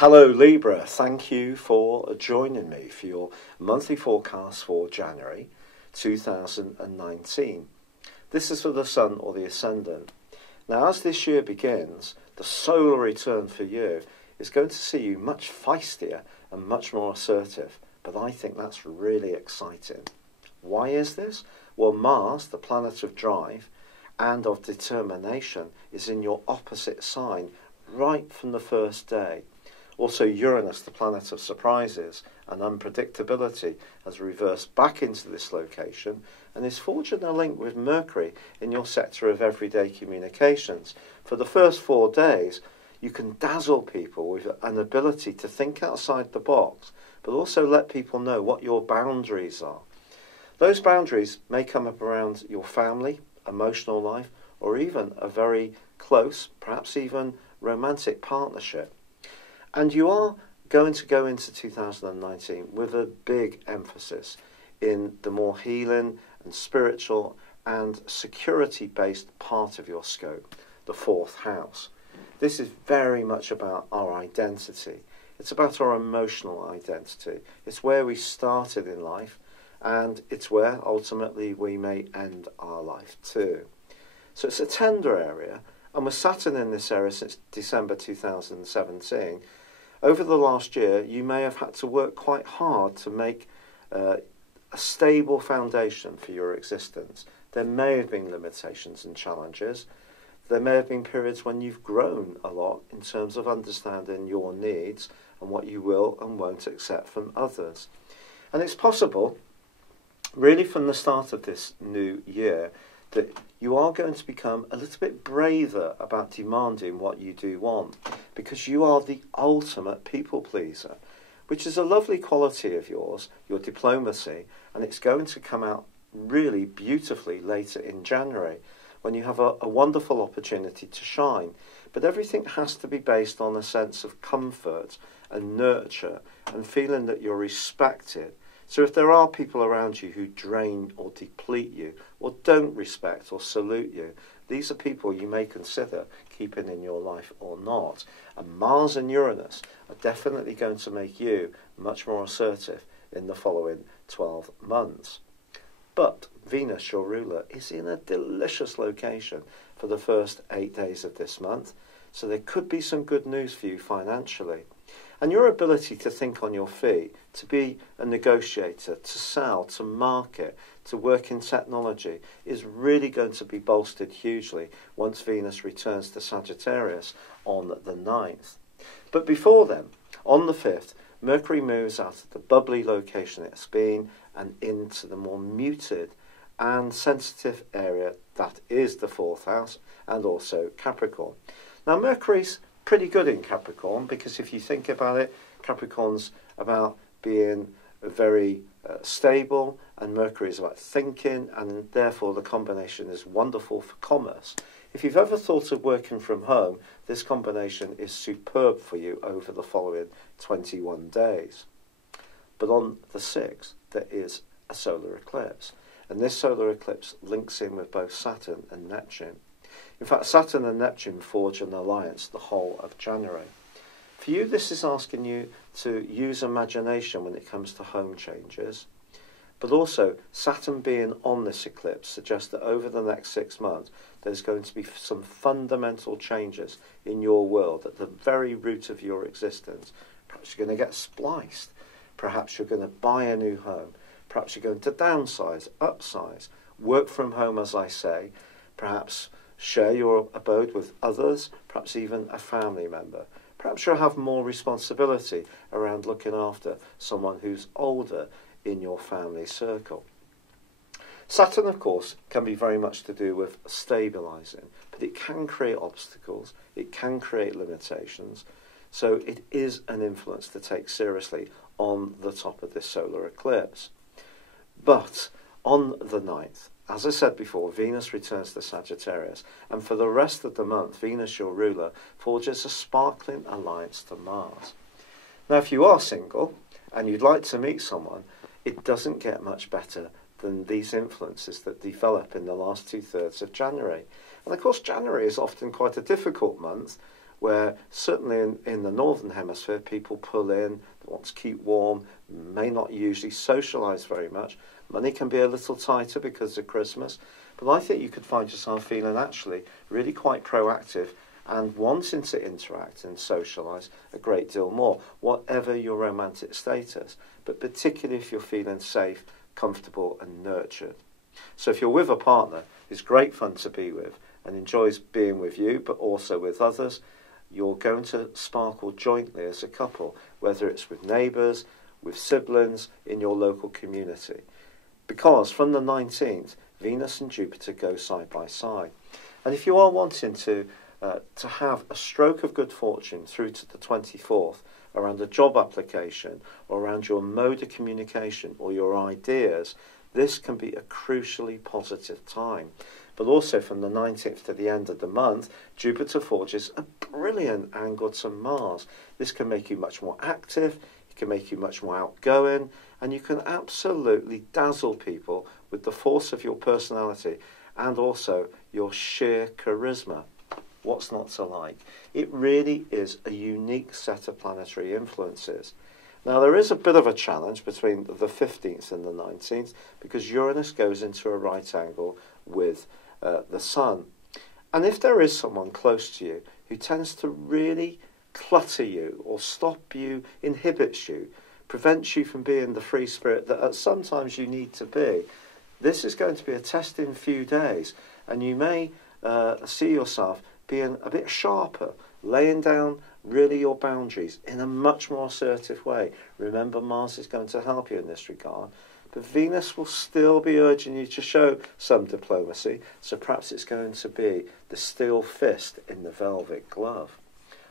Hello Libra, thank you for joining me for your monthly forecast for January 2019. This is for the Sun or the Ascendant. Now as this year begins, the solar return for you is going to see you much feistier and much more assertive, but I think that's really exciting. Why is this? Well, Mars, the planet of drive and of determination, is in your opposite sign right from the first day. Also, Uranus, the planet of surprises and unpredictability, has reversed back into this location and is forging a link with Mercury in your sector of everyday communications. For the first 4 days, you can dazzle people with an ability to think outside the box, but also let people know what your boundaries are. Those boundaries may come up around your family, emotional life, or even a very close, perhaps even romantic partnership. And you are going to go into 2019 with a big emphasis in the more healing and spiritual and security-based part of your scope, the 4th house. This is very much about our identity. It's about our emotional identity. It's where we started in life, and it's where ultimately we may end our life too. So it's a tender area, and with Saturn in this area since December 2017, over the last year, you may have had to work quite hard to make a stable foundation for your existence. There may have been limitations and challenges. There may have been periods when you've grown a lot in terms of understanding your needs and what you will and won't accept from others. And it's possible, really from the start of this new year, that you are going to become a little bit braver about demanding what you do want, because you are the ultimate people pleaser, which is a lovely quality of yours, your diplomacy, and it's going to come out really beautifully later in January when you have a wonderful opportunity to shine. But everything has to be based on a sense of comfort and nurture and feeling that you're respected. So if there are people around you who drain or deplete you, or don't respect or salute you, these are people you may consider keeping in your life or not. And Mars and Uranus are definitely going to make you much more assertive in the following 12 months. But Venus, your ruler, is in a delicious location for the first 8 days of this month, so there could be some good news for you financially. And your ability to think on your feet, to be a negotiator, to sell, to market, to work in technology is really going to be bolstered hugely once Venus returns to Sagittarius on the 9th. But before then, on the 5th, Mercury moves out of the bubbly location it's been and into the more muted and sensitive area that is the 4th house and also Capricorn. Now Mercury's pretty good in Capricorn, because if you think about it, Capricorn's about being very stable, and Mercury is about thinking, and therefore the combination is wonderful for commerce. If you've ever thought of working from home, this combination is superb for you over the following 21 days. But on the 6th, there is a solar eclipse, and this solar eclipse links in with both Saturn and Neptune. In fact, Saturn and Neptune forge an alliance the whole of January. For you, this is asking you to use imagination when it comes to home changes. But also, Saturn being on this eclipse suggests that over the next 6 months, there's going to be some fundamental changes in your world at the very root of your existence. Perhaps you're going to get spliced. Perhaps you're going to buy a new home. Perhaps you're going to downsize, upsize, work from home, as I say. Perhaps share your abode with others, perhaps even a family member. Perhaps you'll have more responsibility around looking after someone who's older in your family circle. Saturn, of course, can be very much to do with stabilising, but it can create obstacles, it can create limitations, so it is an influence to take seriously on the top of this solar eclipse. But on the 9th, as I said before, Venus returns to Sagittarius, and for the rest of the month, Venus, your ruler, forges a sparkling alliance to Mars. Now, if you are single and you'd like to meet someone, it doesn't get much better than these influences that develop in the last 2/3 of January. And of course, January is often quite a difficult month where certainly in the northern hemisphere people pull in, they want to keep warm, may not usually socialise very much. Money can be a little tighter because of Christmas, but I think you could find yourself feeling actually really quite proactive and wanting to interact and socialise a great deal more, whatever your romantic status, but particularly if you're feeling safe, comfortable and nurtured. So if you're with a partner who's great fun to be with and enjoys being with you, but also with others, you're going to sparkle jointly as a couple, whether it's with neighbours, with siblings, in your local community. Because from the 19th, Venus and Jupiter go side by side. And if you are wanting to have a stroke of good fortune through to the 24th, around a job application, or around your mode of communication, or your ideas, this can be a crucially positive time. But also from the 19th to the end of the month, Jupiter forges a brilliant angle to Mars. This can make you much more active, it can make you much more outgoing, and you can absolutely dazzle people with the force of your personality and also your sheer charisma. What's not to like? It really is a unique set of planetary influences. Now, there is a bit of a challenge between the 15th and the 19th because Uranus goes into a right angle with the Sun. And if there is someone close to you who tends to really clutter you or stop you, inhibits you, prevents you from being the free spirit that sometimes you need to be, this is going to be a testing few days, and you may see yourself being a bit sharper, laying down really your boundaries in a much more assertive way. Remember, Mars is going to help you in this regard, but Venus will still be urging you to show some diplomacy, so perhaps it's going to be the steel fist in the velvet glove.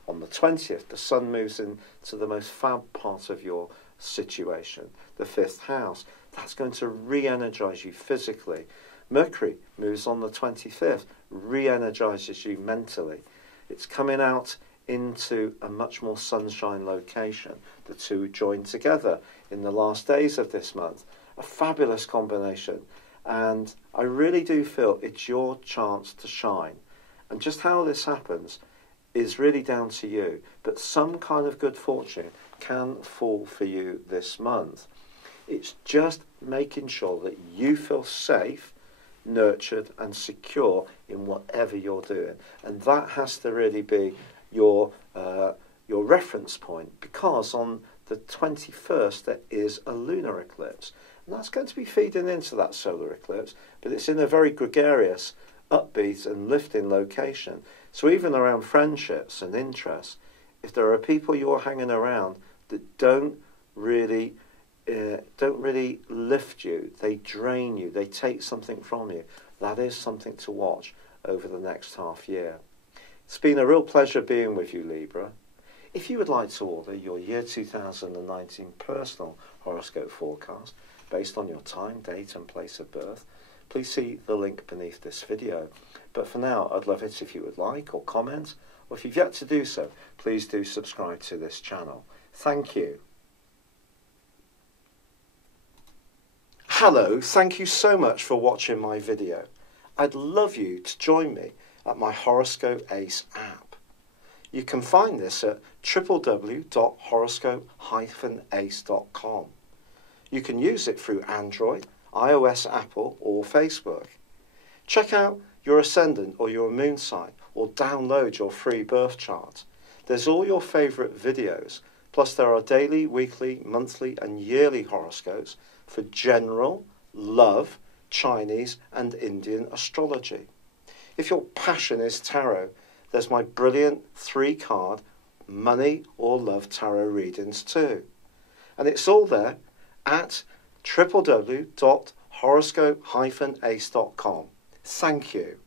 On the 20th, the Sun moves into the most fab part of your situation, the 5th house. That's going to re-energise you physically. Mercury moves on the 25th, re-energises you mentally. It's coming out into a much more sunshine location. The two join together in the last days of this month. A fabulous combination. And I really do feel it's your chance to shine. And just how this happens is really down to you. But some kind of good fortune can fall for you this month. It's just making sure that you feel safe, nurtured and secure in whatever you're doing. And that has to really be your reference point, because on the 21st there is a lunar eclipse. And that's going to be feeding into that solar eclipse, but it's in a very gregarious, upbeat and lifting location. So even around friendships and interests, if there are people you're hanging around that don't really lift you, they drain you, they take something from you, that is something to watch over the next half year. It's been a real pleasure being with you, Libra. If you would like to order your year 2019 personal horoscope forecast based on your time, date and place of birth, please see the link beneath this video. But for now, I'd love it if you would like or comment, or if you've yet to do so, please do subscribe to this channel. Thank you. Hello, thank you so much for watching my video. I'd love you to join me at my Horoscope Ace app. You can find this at www.horoscope-ace.com. You can use it through Android, iOS, Apple or Facebook. Check out your ascendant or your moon sign or download your free birth chart. There's all your favourite videos, plus there are daily, weekly, monthly and yearly horoscopes for general, love, Chinese and Indian astrology. If your passion is tarot, there's my brilliant 3-card money or love tarot readings too. And it's all there at www.horoscope-ace.com. Thank you.